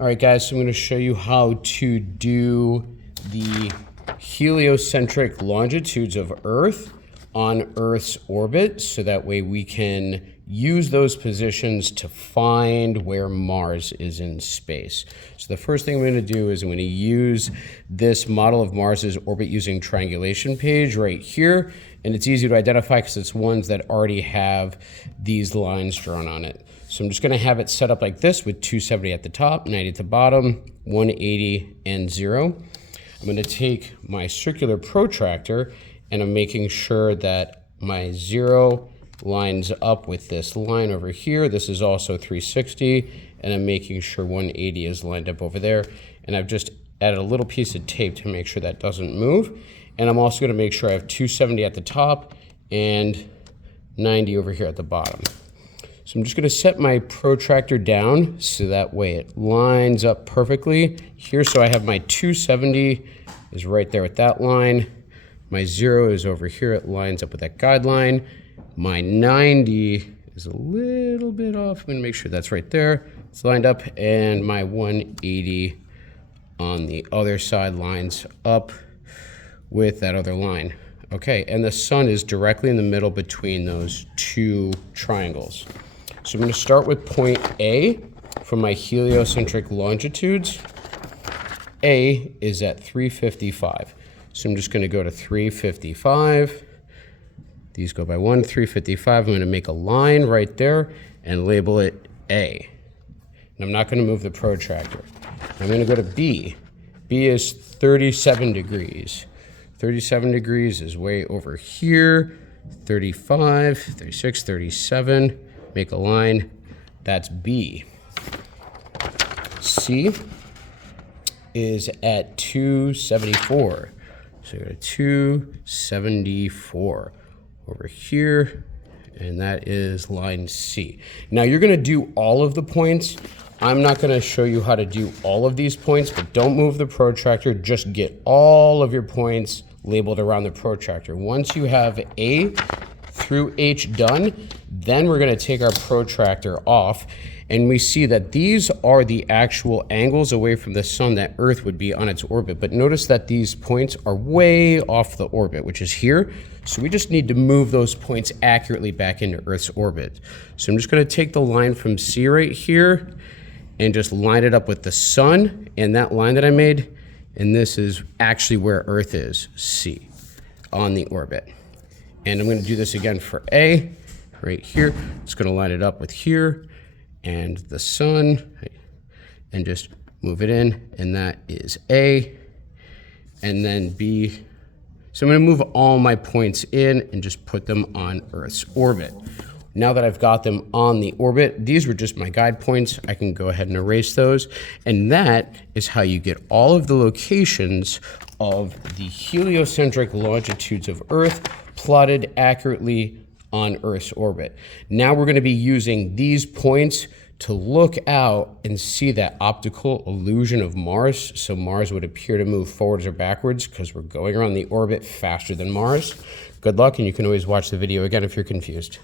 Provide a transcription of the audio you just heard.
All right, guys, so I'm going to show you how to do the heliocentric longitudes of Earth on Earth's orbit, so that way we can use those positions to find where Mars is in space. So the first thing I'm going to do is I'm going to use this model of Mars's orbit using triangulation page right here, and it's easy to identify because it's ones that already have these lines drawn on it. So I'm just going to have it set up like this with 270 at the top, 90 at the bottom, 180, and 0. I'm going to take my circular protractor and I'm making sure that my 0 lines up with this line over here. This is also 360, and I'm making sure 180 is lined up over there. And I've just added a little piece of tape to make sure that doesn't move. And I'm also going to make sure I have 270 at the top and 90 over here at the bottom. So I'm just going to set my protractor down so that way it lines up perfectly here. So I have my 270 is right there with that line. My 0 is over here. It lines up with that guideline. My 90 is a little bit off. I'm going to make sure that's right there. It's lined up. And my 180 on the other side lines up with that other line. Okay, and the sun is directly in the middle between those two triangles. So I'm going to start with point A from my heliocentric longitudes. A is at 355. So I'm just going to go to 355. These go by 1, 355. I'm going to make a line right there and label it A. And I'm not going to move the protractor. I'm going to go to B. B is 37 degrees. 37 degrees is way over here. 35, 36, 37. Make a line. That's B. C is at 274. So go to 274 over here, and that is line C. Now you're going to do all of the points. I'm not going to show you how to do all of these points, but don't move the protractor. Just get all of your points labeled around the protractor. Once you have A through H done, then we're going to take our protractor off, and we see that these are the actual angles away from the sun that Earth would be on its orbit. But notice that these points are way off the orbit, which is here. So we just need to move those points accurately back into Earth's orbit. So I'm just going to take the line from C right here and just line it up with the sun and that line that I made. And this is actually where Earth is, C, on the orbit. And I'm going to do this again for A right here. It's going to line it up with here and the sun, and just move it in, and that is A, and then B. So I'm going to move all my points in and just put them on Earth's orbit. Now that I've got them on the orbit, these were just my guide points. I can go ahead and erase those, and that is how you get all of the locations of the heliocentric longitudes of Earth plotted accurately on Earth's orbit. Now we're going to be using these points to look out and see that optical illusion of Mars. So Mars would appear to move forwards or backwards because we're going around the orbit faster than Mars. Good luck, and you can always watch the video again if you're confused.